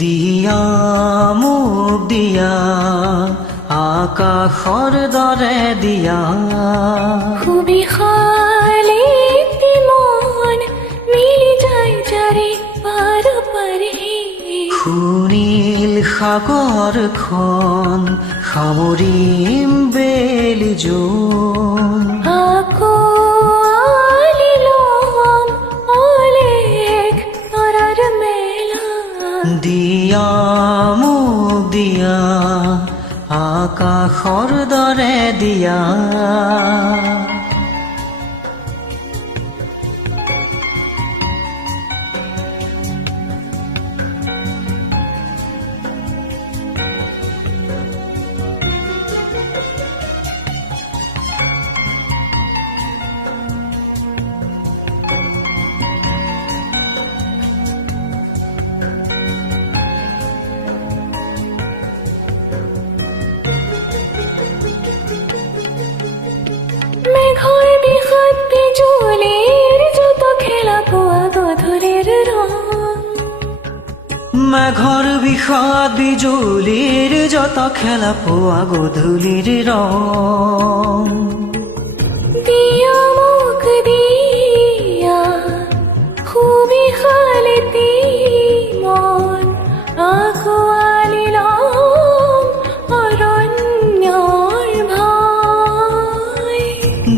দিয়া মোক দিয়া আকাশৰ দৰে দিয়া সুবিশালে মন মিলি যায় যাৰে পাৰ পাৰি সুনীল সাগৰখন সামৰিম বেলি জোন আকৌ আলি ল'ম অলেখ তৰাৰ মেলা দিয়া মোক দিয়া আকাশৰ দৰে দিয়া মেঘৰ বিষত বিজুলীৰ যত খেলা পোৱা গধূলিৰ ৰং মেঘৰ বিষত বিজুলীৰ যত খেলা পোৱা গধূলিৰ ৰং দিয়া মোক দিয়া সুবিশালে মন আঁকোৱালি ল'ম অৰণ্যৰ ভয়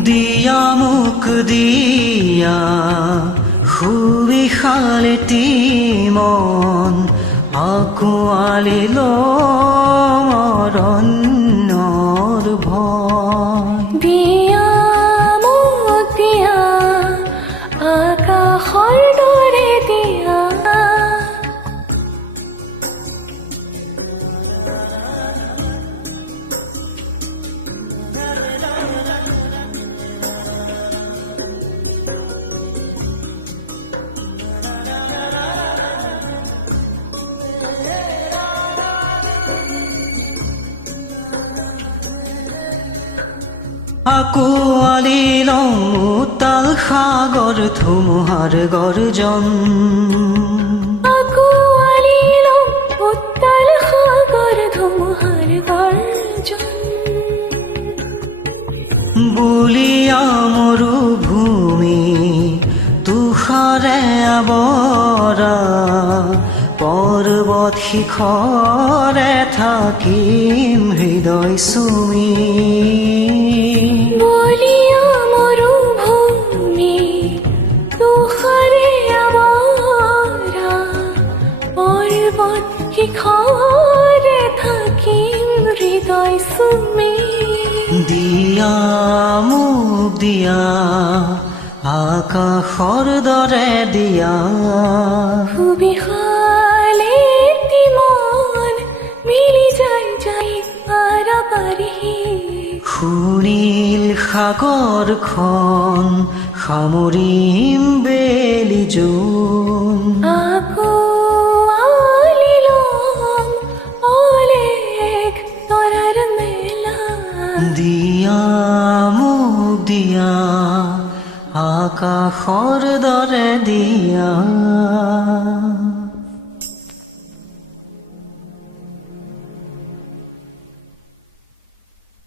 দিয়া মোক দিয়া সুবিশালে মন আঁকোৱালি ল'ম অৰণ্যৰ ভয় দিয়া মোক দিয়া আকাশৰ দৰে দিয়া আঁকোৱালি লওঁ উত্তাল সাগৰ ধুমুহাৰ গৰ্জন আঁকোৱালি ল'ম উত্তাল সাগৰ ধুমুহাৰ গৰ্জন বুলিয়া মৰুভূমি তুষাৰে আৱৰা পৰ্বত শিখৰে থাকিম হৃদয় চুমি বলিয়া মৰুভূমি তুষাৰে আৱৰা পৰ্বত শিখৰে থাকিম হৃদয় চুমি দিয়া মোক দিয়া আকাশৰ দৰে দিয়া সুবিশালে মন মিলি যায় যাই পাৰ পাৰি সুনীল সাগৰখন সামৰিম বেলি জোন আকৌ আলি ল'ম অলেখ তৰাৰ মেলা দিয়া মোক দিয়া আকাশৰ দৰে দিয়া